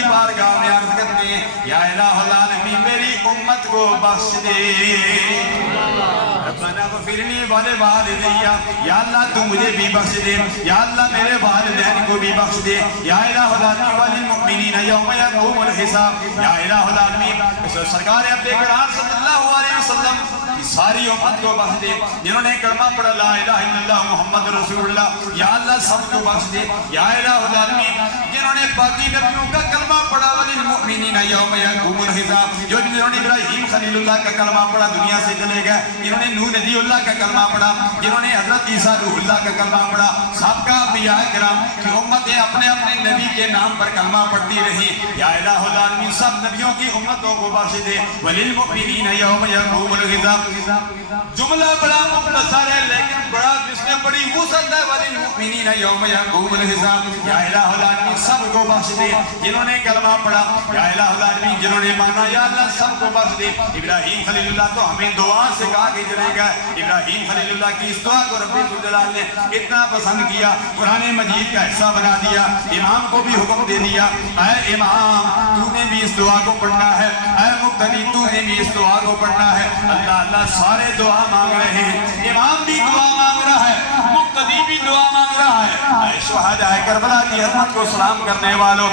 کی بارگاہ میں عرض کرتے ہیں یا الہ العالمین میری امت کو بخش دے، ربنا اغفر لی ولوالدی، یا اللہ تو مجھے بھی بخش دے، یا اللہ میرے والدین کو بھی بخش دے، یا الہ العالمین وللمؤمنین یوم یقوم الحساب، یا الہ العالمین سرکار ابد کرام صلی اللہ علیہ وسلم کی ساری امت کو بخش دے، جنہوں نے کلمہ پڑھا لا الہ الا اللہ محمد رسول اللہ، یا اللہ سب کو بخش دے، یا الہ العالمین جنہوں نے باقی نبیوں کا کلمہ پڑھا وللمؤمنین یوم یقوم الحساب، جنہوں نے ابراہیم خلیل اللہ کا کلمہ پڑھا دنیا سے چلے گئے، جنہوں نے نوح نبی اللہ کا کلمہ پڑھا، جنہوں نے حضرت عیسیٰ روح اللہ کا کلمہ پڑھا، سابقہ انبیاء کرام کی امتیں اپنے اپنے نبی کے نام پر کلمہ پڑھتی رہی، یا الہ العالمین سب نبیوں کی امتوں کو بخش دے، وللمؤمنین یوم یقوم الحساب۔ جملہ بڑا مختصر ہے لیکن بڑا جس میں بڑی وسعت ہے، وللمؤمنین یوم یقوم الحساب، یا الہ العالمین سب کو بخش دے جنہوں نے کلمہ پڑھا، یا الہ العالمین جنہوں نے مانا، یا اللہ سب کو بخش دے۔ ابراہیم خلیل اللہ تو ہمیں دعا سے کہا کہ چلے گئے، ابراہیم خلیل اللہ کی اس دعا کو رب ذوالجلال نے اتنا پسند کیا، قرآن مجید کا حصہ بنا دیا، امام کو بھی حکم دے دیا اے امام تو نے بھی اس دعا کو پڑھنا ہے، اے مقتدی تو نے بھی اس دعا کو پڑھنا ہے۔ اللہ اللہ سارے دعا مانگ رہے ہیں، امام بھی دعا مانگ رہا ہے، مقتدی بھی دعا مانگ رہا ہے۔ اے شہدائے کربلا کی عظمت کو سلام کرنے والوں